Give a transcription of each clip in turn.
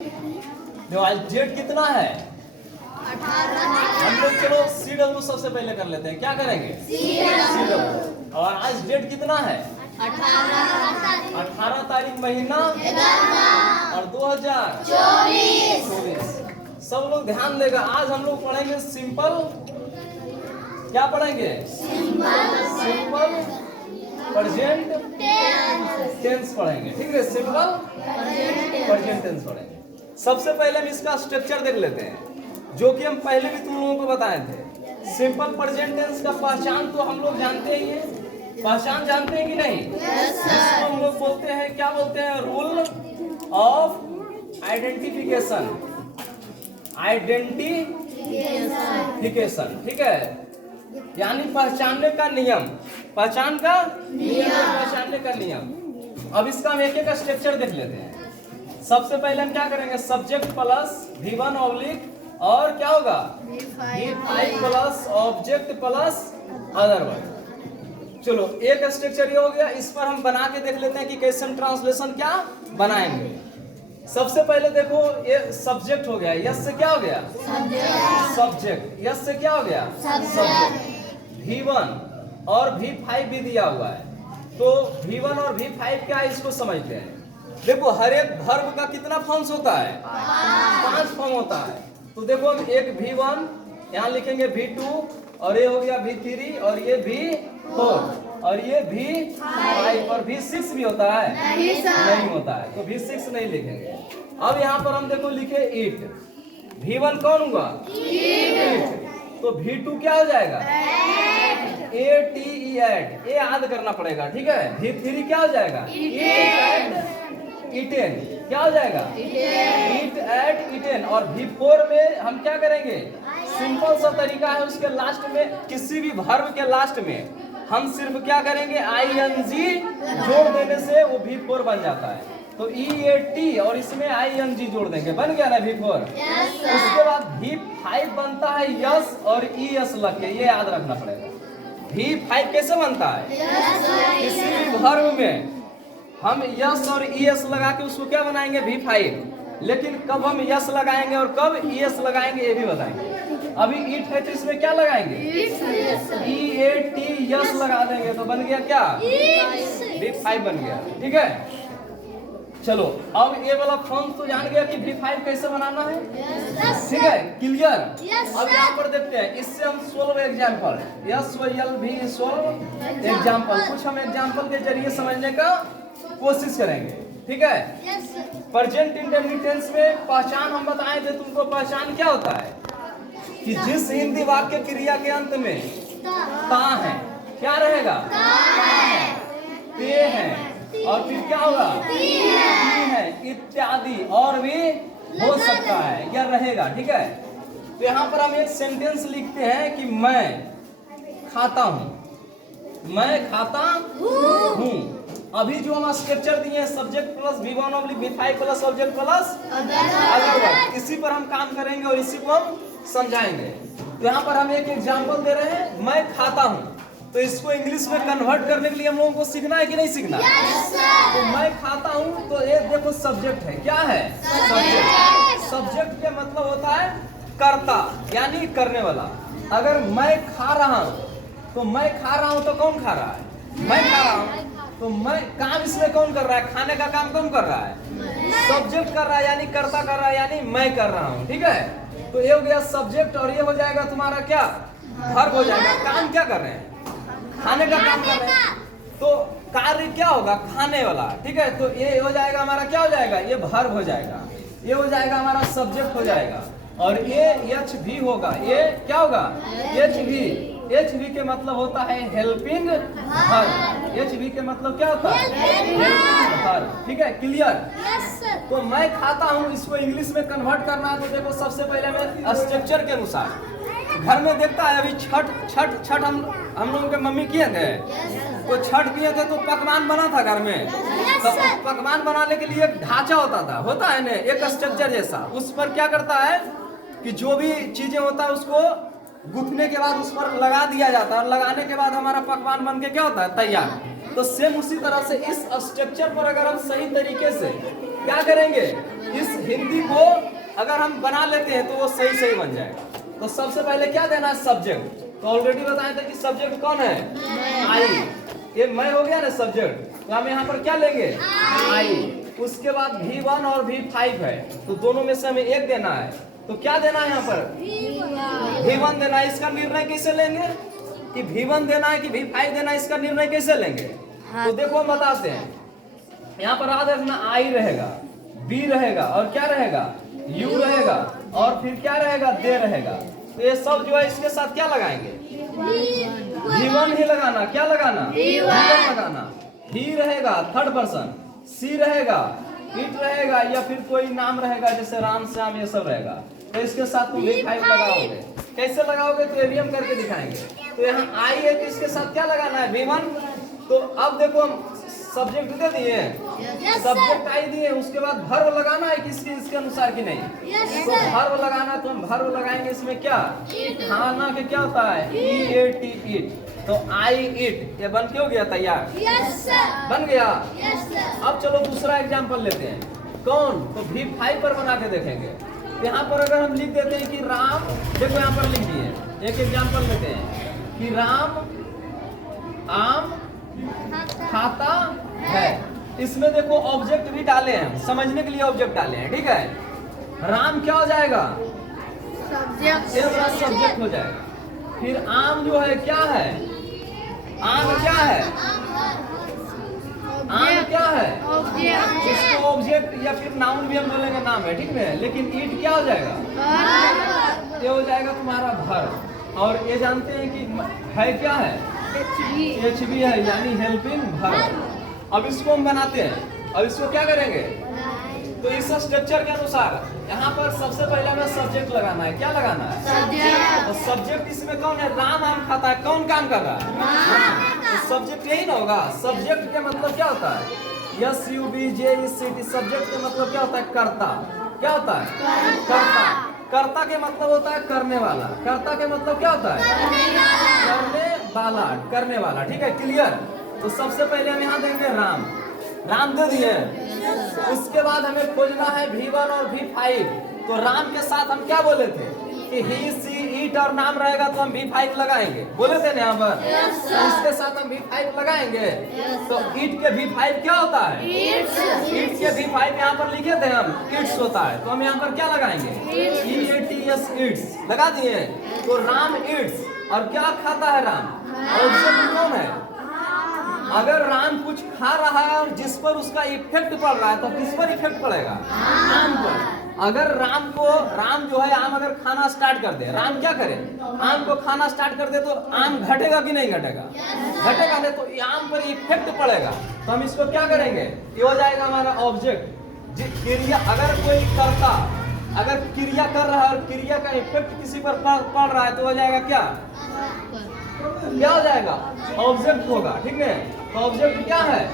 जो आज डेट कितना है 18। हम लोग चलो CW सबसे पहले कर लेते हैं। क्या करेंगे CW। और आज डेट कितना है 18 तारीख महीना और 2024। सब लोग ध्यान देगा। आज हम लोग पढ़ेंगे सिंपल। क्या पढ़ेंगे सिंपल प्रेजेंट टेंस पढ़ेंगे। ठीक है, सिंपल प्रेजेंट टेंस पढ़ेंगे। सबसे पहले हम इसका स्ट्रक्चर देख लेते हैं, जो कि हम पहले भी तुम लोगों को बताए थे। सिंपल प्रेजेंट टेंस का पहचान तो हम लोग जानते ही हैं। पहचान जानते हैं कि नहीं? जिसको हम लोग बोलते हैं, क्या बोलते हैं, रूल ऑफ आइडेंटिफिकेशन। आइडेंटिफिकेशन, ठीक है, यानी पहचानने का नियम। पहचानने का नियम। अब इसका हम एक एक स्ट्रक्चर देख लेते हैं। सबसे पहले हम क्या करेंगे, सब्जेक्ट प्लस V1 ऑब्लिक और क्या होगा V5 plus object plus other word. चलो एक स्ट्रक्चर ये हो गया। इस पर हम बना के देख लेते हैं कि कैसे हम ट्रांसलेशन क्या बनाएंगे। सबसे पहले देखो, ये सब्जेक्ट हो गया। यस से क्या हो गया सब्जेक्ट। यस से क्या हो गया सब्जेक्ट। V1 और V5 भी दिया हुआ है, तो V1 और V5 क्या है इसको समझते हैं। देखो, हर एक वर्ब का कितना फॉर्म्स होता है 5 फॉर्म होता है। तो देखो, एक V1 यहाँ लिखेंगे, V2 और ये हो गया V3 और ये V4 और ये V5 और V6 भी होता है नहीं होता है, तो V6 नहीं लिखेंगे। अब यहाँ पर हम देखो लिखे ईट। V1 कौन हुआ ईट, तो V2 क्या हो जाएगा ATE ये याद करना पड़ेगा। ठीक है, V3 क्या हो जाएगा ईटेन। क्या हो जाएगा ईट एट ईटेन। और V4 में हम क्या करेंगे, सिंपल सा तरीका है, उसके लास्ट में किसी भी वर्ब के लास्ट में हम सिर्फ क्या करेंगे ING जोड़ देने से वो V4 बन जाता है। तो EAT और इसमें ING जोड़ देंगे, बन गया ना V4। उसके बाद V5 बनता है यस और ES लग के, ये याद रखना पड़ेगा। V5 कैसे बनता है, किसी भी वर्ब में हम यस और ES लगा के उसको क्या बनाएंगे V5। लेकिन कब हम यस लगाएंगे और कब ES लगाएंगे ये भी बताएंगे। अभी ईट है तो इसमें क्या लगाएंगे EAT यस लगा देंगे, तो बन गया क्या V5 बन गया। ठीक है, चलो अब ये वाला फॉर्म तो जान गया कि V5 कैसे बनाना है। ठीक है, क्लियर। अब यहाँ पर देखते हैं, इससे हम 16 एग्जाम्पल SOLV 16 एग्जाम्पल कुछ हम एग्जाम्पल के जरिए समझने का कोशिश करेंगे। ठीक है, प्रेजेंट इंडेफिनिट टेंस में पहचान हम बताए थे तुमको। पहचान क्या होता है कि जिस हिंदी वाक्य क्रिया के अंत में ता है, क्या रहेगा ते है और फिर क्या होगा ती है इत्यादि और भी हो सकता है, क्या रहेगा। ठीक है, तो यहाँ पर हम एक सेंटेंस लिखते हैं कि मैं खाता हूँ, मैं खाता हूँ। अभी जो हम स्ट्रक्चर दिए हैं, सब्जेक्ट प्लस V1 और V5 plus object plus other word, इसी पर हम काम करेंगे और इसी को हम समझाएंगे। तो यहाँ पर हम एक एग्जांपल दे रहे हैं, मैं खाता हूँ। तो इसको इंग्लिश में कन्वर्ट करने के लिए हम लोगों को सीखना है कि नहीं सीखना? तो मैं खाता हूँ, तो ये देखो सब्जेक्ट है। क्या है सब्जेक्ट। सब्जेक्ट का मतलब होता है कर्ता, यानी करने वाला। अगर मैं खा रहा हूँ, तो मैं खा रहा हूँ तो कौन खा रहा है, मैं खा रहा हूँ। तो मैं काम इसमें कौन कर रहा है, खाने का काम कौन कर रहा है, सब्जेक्ट कर रहा है, यानी कर्ता कर रहा है, यानी मैं कर रहा हूँ। ठीक है, तो ये हो गया सब्जेक्ट और ये हो जाएगा तुम्हारा क्या वर्ब हो जाएगा। काम क्या कर रहे हैं, खाने का काम कर रहे हैं, तो कार्य क्या होगा खाने वाला। ठीक है, तो ये हो जाएगा हमारा क्या हो जाएगा, ये वर्ब हो जाएगा, ये हो जाएगा हमारा सब्जेक्ट हो जाएगा। और ये HV होगा, ये क्या होगा HV के मतलब होता है हेल्पिंग वर्ब। HV के मतलब क्या होता है हेल्पिंग वर्ब। ठीक है, क्लियर। तो मैं खाता हूँ, इसको इंग्लिश में कन्वर्ट करना है। तो देखो, सबसे पहले मैं स्ट्रक्चर के अनुसार घर में देखता है, अभी छठ हम लोगों के मम्मी किए थे। तो छठ किए थे तो पकवान बना था घर में। तो पकवान बनाने के लिए एक ढांचा होता है ना, एक स्ट्रक्चर जैसा। उस पर क्या करता है कि जो भी चीजें होता है उसको गूंथने के बाद उस पर लगा दिया जाता है, और लगाने के बाद हमारा पकवान बन के क्या होता है तैयार। तो सेम उसी तरह से इस स्ट्रक्चर पर अगर हम सही तरीके से क्या करेंगे, इस हिंदी को अगर हम बना लेते हैं तो वो सही सही बन जाएगा। तो सबसे पहले क्या देना है, सब्जेक्ट। तो ऑलरेडी बताया था कि सब्जेक्ट कौन है, आई। ये मैं हो गया ना सब्जेक्ट, तो हम यहाँ पर क्या लेंगे, आई। उसके बाद V1 और V5 है, तो दोनों में से हमें एक देना है। तो क्या देना है यहाँ पर, V1 देना है। इसका निर्णय कैसे लेंगे कि V1 देना है कि V5 देना है, इसका निर्णय कैसे लेंगे। तो देखो हम बताते हैं, यहाँ पर याद रखना आई रहेगा, B रहेगा और क्या रहेगा, U रहेगा और फिर क्या रहेगा, दे रहेगा। तो ये सब जो है इसके साथ क्या लगाएंगे, V1 ही लगाना। क्या लगाना, V1 लगाना। ही रहेगा थर्ड पर्सन, सी रहेगा, इट रहेगा या फिर कोई नाम रहेगा जैसे राम श्याम ये सब रहेगा। तो इसके साथ तुम V5 लगाओगे। कैसे लगाओगे तो ये भी हम करके दिखाएंगे। तो यहाँ आई है तो इसके साथ क्या लगाना है, V1। तो अब देखो हम सब्जेक्ट दे दिए, सब्जेक्ट आई दिए, उसके बाद वर्ब लगाना है किसके, इसके अनुसार की नहीं। तो वर्ब लगाना है तो हम वर्ब लगाएंगे इसमें क्या, खाना के क्या होता है, EAT ईट। तो आई इट ये बन के हो गया तैयार, बन गया। अब चलो दूसरा एग्जाम्पल लेते हैं, कौन, तो V5 पर बना के देखेंगे। यहाँ पर अगर हम लिख देते हैं कि राम, देखो यहाँ पर लिख दिए, एक एग्जाम्पल लेते हैं कि राम आम खाता है। इसमें देखो ऑब्जेक्ट भी डाले हैं, समझने के लिए ऑब्जेक्ट डाले हैं, ठीक है। राम क्या हो जाएगा, सब्जेक्ट हो जाएगा। फिर आम जो है क्या है, आम क्या है, आम क्या है, इसको ऑब्जेक्ट या फिर नाउन भी हम बोलेंगे, नाम है, ठीक है। लेकिन ईट क्या हो जाएगा, ये हो जाएगा तुम्हारा वर्ब। और ये जानते हैं कि है क्या है, HB है, यानी हेल्पिंग वर्ब। अब इसको हम बनाते हैं, अब इसको क्या करेंगे, तो इस स्ट्रक्चर के अनुसार यहाँ पर सबसे पहले हमें सब्जेक्ट लगाना है। क्या लगाना है, सब्जेक्ट। तो सब्जेक्ट इसमें कौन है, राम आम खाता है, कौन काम कर रहा है, तो सब्जेक्ट यही ना होगा। सब्जेक्ट के मतलब क्या होता है, SUBJECT। सब्जेक्ट के मतलब क्या होता है, कर्ता। क्या होता है, कर्ता। कर्ता के मतलब होता है करने वाला। कर्ता के मतलब क्या होता है, करने वाला, करने वाला, ठीक है, क्लियर। तो सबसे पहले हम यहाँ देंगे राम, राम दे दिए। उसके बाद हमें खोजना है V1 और V5। तो राम के साथ हम क्या बोले थे कि ही सी ईट और नाम रहेगा तो हम V5 लगाएंगे, बोले थे ना यहाँ पर। तो इसके साथ हम V5 लगाएंगे। तो ईट के V5 क्या होता है, ईट के V5 यहाँ पर लिखे थे हम, इट्स होता है। तो हम यहाँ पर क्या लगाएंगे, EATS इट्स लगा दिए। तो राम इट्स, और क्या खाता है राम, ऑब्जेक्ट कौन है। अगर राम कुछ खा रहा है और जिस पर उसका इफेक्ट पड़ रहा है तो किस पर इफेक्ट पड़ेगा, आम पर। अगर राम को, राम जो है आम अगर खाना स्टार्ट कर दे, राम क्या करे, आम को खाना स्टार्ट कर दे, तो आम घटेगा कि नहीं घटेगा, घटेगा नहीं, तो आम पर इफेक्ट पड़ेगा। तो हम इसको क्या करेंगे, ये हो जाएगा हमारा ऑब्जेक्ट। क्रिया, अगर कोई कर्ता अगर क्रिया कर रहा है और क्रिया का इफेक्ट किसी पर पड़ रहा है तो हो जाएगा क्या, क्या हो जाएगा, ऑब्जेक्ट होगा, ठीक है। तो ऑब्जेक्ट क्या है,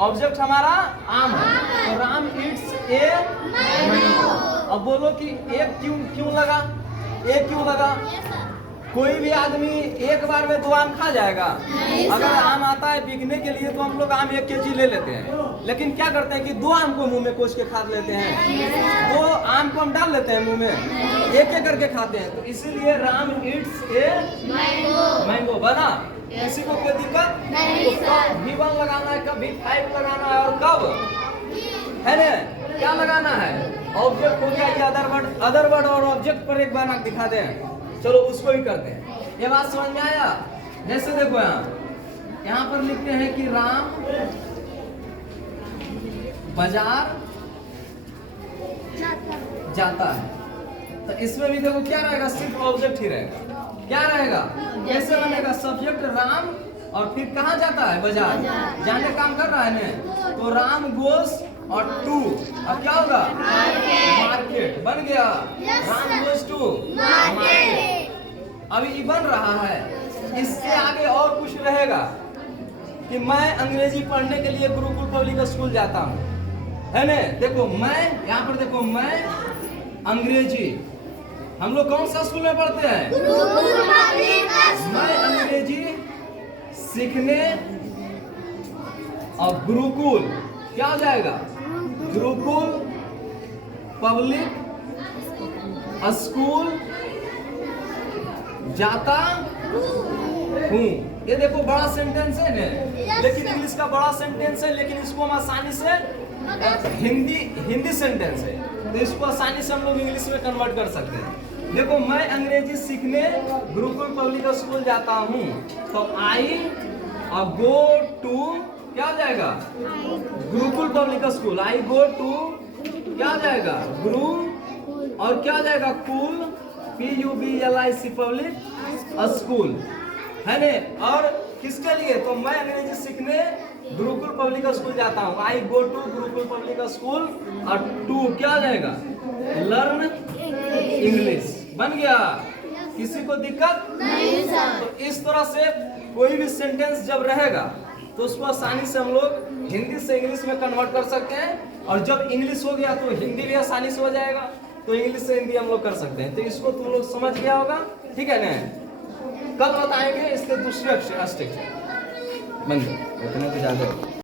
ऑब्जेक्ट हमारा आम है। तो राम इट्स ए मैंगो। अब बोलो कि एक क्यों लगा, एक क्यों लगा। कोई भी आदमी एक बार में 2 आम खा जाएगा। अगर आम आता है बिकने के लिए तो हम लोग आम 1 kg ले लेते हैं, लेकिन क्या करते हैं कि 2 आम को मुंह में कोच के खा लेते हैं। 2 आम को हम डाल लेते हैं मुंह में, एक एक करके खाते हैं। तो इसीलिए राम इट्स ए मैंगो बना। किसी को कोई दिक्कत नहीं। तो कब V1 लगाना है, कब V5 लगाना है, और कब है ना क्या लगाना है, ऑब्जेक्ट हो गया। ये अदर वर्ड और ऑब्जेक्ट पर एक बार दिखा दें, चलो उसको भी करते हैं। ये बात समझ में आया। जैसे देखो यहाँ पर लिखते हैं कि राम बाजार जाता है। तो इसमें भी देखो क्या रहेगा, सिर्फ ऑब्जेक्ट ही रहेगा। क्या रहेगा, कैसे बनेगा, सब्जेक्ट राम और फिर कहाँ जाता है, बाजार, जाने काम कर रहा है ना। तो राम गोस और टू, अब क्या होगा, मार्केट बन गया। Ram goes to market. अभी ये बन रहा है। इसके आगे और कुछ रहेगा कि मैं अंग्रेजी पढ़ने के लिए गुरुकुल पब्लिक स्कूल जाता हूँ, है ना। देखो मैं यहाँ पर देखो, मैं अंग्रेजी, हम लोग कौन सा स्कूल में पढ़ते हैं, मैं अंग्रेजी सीखने और गुरुकुल क्या हो जाएगा, गुरुकुल पब्लिक स्कूल जाता हूँ। ये देखो बड़ा सेंटेंस है ना, लेकिन इंग्लिश का बड़ा सेंटेंस है, लेकिन इसको हम आसानी से हिंदी सेंटेंस है, तो इसको आसानी से हम लोग इंग्लिश में कन्वर्ट कर सकते हैं। देखो मैं अंग्रेजी सीखने गुरुकुल पब्लिक स्कूल जाता हूँ, तो आई गो टू क्या हो जाएगा, Gurukul public school. I go to क्या हो जाएगा, गुरु, और क्या हो जाएगा, कुल, PUBLIC पब्लिक स्कूल, है ने। और किसके लिए, तो मैं अंग्रेजी सीखने गुरुकुल पब्लिक स्कूल जाता हूँ। I go to Gurukul public school, और टू क्या हो जाएगा, लर्न इंग्लिश। बन गया, किसी को दिक्कत नहीं सर। तो इस तरह से कोई भी सेंटेंस जब रहेगा तो उसको आसानी से हम लोग हिंदी से इंग्लिश में कन्वर्ट कर सकते हैं, और जब इंग्लिश हो गया तो हिंदी भी आसानी से हो जाएगा, तो इंग्लिश से हिंदी हम लोग कर सकते हैं। तो इसको तुम लोग समझ गया होगा, ठीक है ना। कल बताएंगे इसके दूसरे स्टेप। बन गया, इतने तो ज्यादा